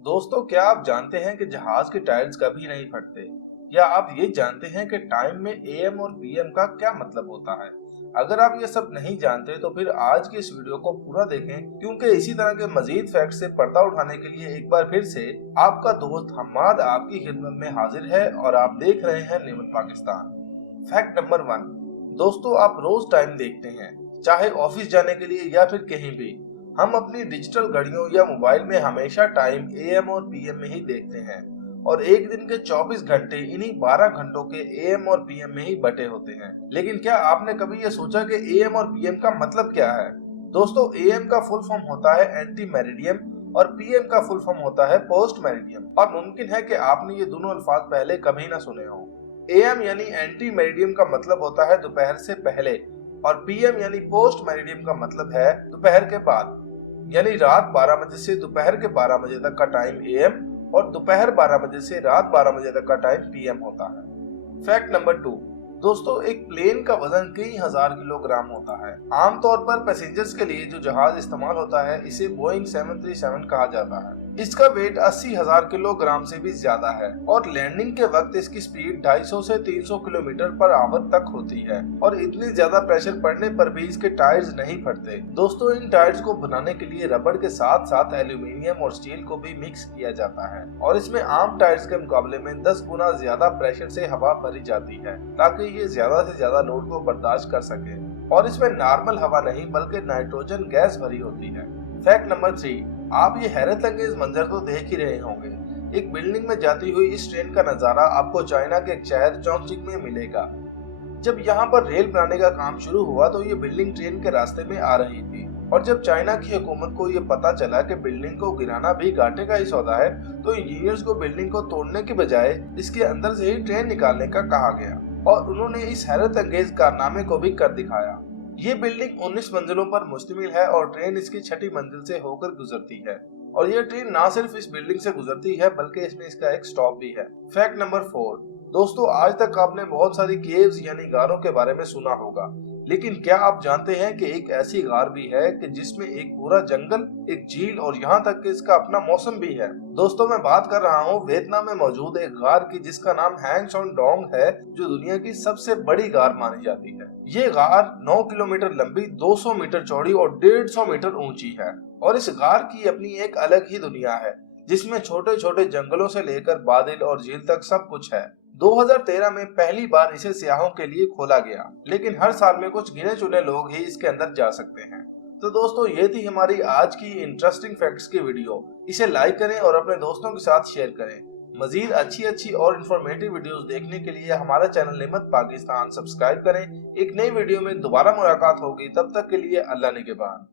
दोस्तों, क्या आप जानते हैं कि जहाज के टायर्स कभी नहीं फटते? या आप ये जानते हैं कि टाइम में एएम और पीएम का क्या मतलब होता है? अगर आप ये सब नहीं जानते तो फिर आज की इस वीडियो को पूरा देखें, क्योंकि इसी तरह के मजीद फैक्ट से पर्दा उठाने के लिए एक बार फिर से आपका दोस्त हम्माद आपकी खिदमत में हाजिर है और आप देख रहे हैं निमन पाकिस्तान। Fact number 1। दोस्तों, आप रोज टाइम देखते हैं, चाहे ऑफिस जाने के लिए या फिर कहीं भी। हम अपनी डिजिटल घड़ियों या मोबाइल में हमेशा टाइम एएम और पीएम में ही देखते हैं, और एक दिन के 24 घंटे इन्हीं 12 घंटों के एएम और पीएम में ही बटे होते हैं। लेकिन क्या आपने कभी ये सोचा कि एएम और पीएम का मतलब क्या है? दोस्तों, एएम का फुल फॉर्म होता है एंटी मेरिडियम और पीएम का फुल फॉर्म होता है पोस्ट मेरिडियम, और मुमकिन है कि आपने ये दोनों अल्फाज पहले कभी ना सुने हो। एएम यानी एंटी मेरिडियम का मतलब होता है दोपहर से पहले, और पीएम यानी पोस्ट मेरिडियम का मतलब है दोपहर के बाद। यानी रात 12 बजे से दोपहर के 12 बजे तक का टाइम एएम और दोपहर 12 बजे से रात 12 बजे तक का टाइम पीएम होता है। Fact number 2। दोस्तों, एक प्लेन का वजन कई हजार किलोग्राम होता है। आमतौर पर पैसेंजर्स के लिए जो जहाज इस्तेमाल होता है इसे बोइंग 737 कहा जाता है। इसका वेट 80,000 किलोग्राम से भी ज्यादा है, और लैंडिंग के वक्त इसकी स्पीड 250 से 300 किलोमीटर पर आवर तक होती है, और इतनी ज्यादा प्रेशर पड़ने पर भी इसके टायर्स नहीं फटते। दोस्तों, इन टायर्स को बनाने के लिए रबड़ के साथ साथ एल्यूमिनियम और स्टील को भी मिक्स किया जाता है, और इसमें आम टायर्स के मुकाबले में 10 गुना ज्यादा प्रेशर से हवा भरी जाती है ताकि ये ज्यादा से ज्यादा लोड को बर्दाश्त कर सके। और इसमें नॉर्मल हवा नहीं बल्कि नाइट्रोजन गैस भरी होती है। Fact number 3। आप ये हैरत अंगेज मंजर तो देख ही रहे होंगे। एक बिल्डिंग में जाती हुई इस ट्रेन का नजारा आपको चाइना के एक शहर चोंगचिंग में मिलेगा। जब यहाँ पर रेल बनाने का काम शुरू हुआ तो ये बिल्डिंग ट्रेन के रास्ते में आ रही थी, और जब चाइना की हुकूमत को ये पता चला कि बिल्डिंग को गिराना भी घाटे का ही सौदा है, तो इंजीनियर्स को बिल्डिंग को तोड़ने के बजाय इसके अंदर से ही ट्रेन निकालने का कहा गया, और उन्होंने इस हैरत अंगेज कारनामे को भी कर दिखाया। ये बिल्डिंग 19 मंजिलों पर मुश्तमिल है, और ट्रेन इसकी 6ठी मंजिल से होकर गुजरती है। और ये ट्रेन ना सिर्फ इस बिल्डिंग से गुजरती है बल्कि इसमें इसका एक स्टॉप भी है। Fact number 4। दोस्तों, आज तक आपने बहुत सारी केव्स यानी गारों के बारे में सुना होगा, लेकिन क्या आप जानते हैं कि एक ऐसी गार भी है कि जिसमें एक पूरा जंगल, एक झील और यहाँ तक कि इसका अपना मौसम भी है? दोस्तों, मैं बात कर रहा हूँ वियतनाम में मौजूद एक गार की जिसका नाम हैंग सॉन डोंग है, जो दुनिया की सबसे बड़ी गार मानी जाती है। ये गार 9 किलोमीटर लंबी, 200 मीटर चौड़ी और 150 मीटर ऊंची है, और इस गार की अपनी एक अलग ही दुनिया है जिसमें छोटे छोटे जंगलों से लेकर बादल और झील तक सब कुछ है। 2013 में पहली बार इसे सियाहों के लिए खोला गया, लेकिन हर साल में कुछ गिने चुने लोग ही इसके अंदर जा सकते हैं। तो दोस्तों, ये थी हमारी आज की इंटरेस्टिंग फैक्ट्स की वीडियो। इसे लाइक करें और अपने दोस्तों के साथ शेयर करें। मजीद अच्छी अच्छी और इन्फॉर्मेटिव वीडियोस देखने के लिए हमारा चैनल निमत पाकिस्तान सब्सक्राइब करें। एक नई वीडियो में दोबारा मुलाकात होगी, तब तक के लिए अल्लाह निगहबान।